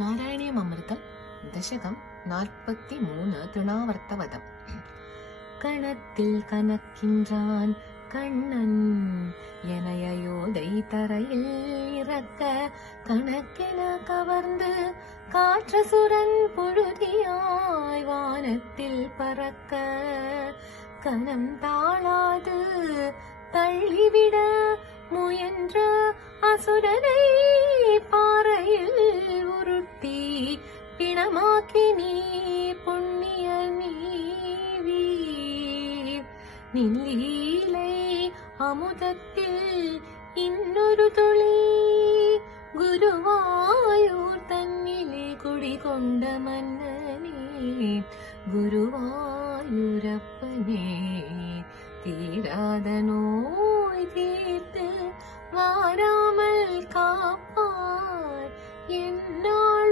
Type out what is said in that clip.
നാരായണീയം അമൃതം ദശകം 43 തൃണാവർത്തവതം. കണത്തിൽ കനക്കിன்றான் கண்ணன் எனையோதை தரையில் இறக்க கணக்கென கவர்ந்து காற்றசுரன் புழுதியாய் வானத்தில் பறக்க கனம் தாழாது தள்ளிவிட முயன்ற அசுரனை பாறையில் உருட்டி பிணமாக்கி நீ புண்ணிய நீவி நில்லீலை அமுதத்தில் இன்னொரு துளி குருவாயூர் தன்னிலே குடிகொண்ட மன்னனே குருவாயூரப்பனே தீராத நோய் தீர்த்து வாராமல் காப்பார் என்னாலும்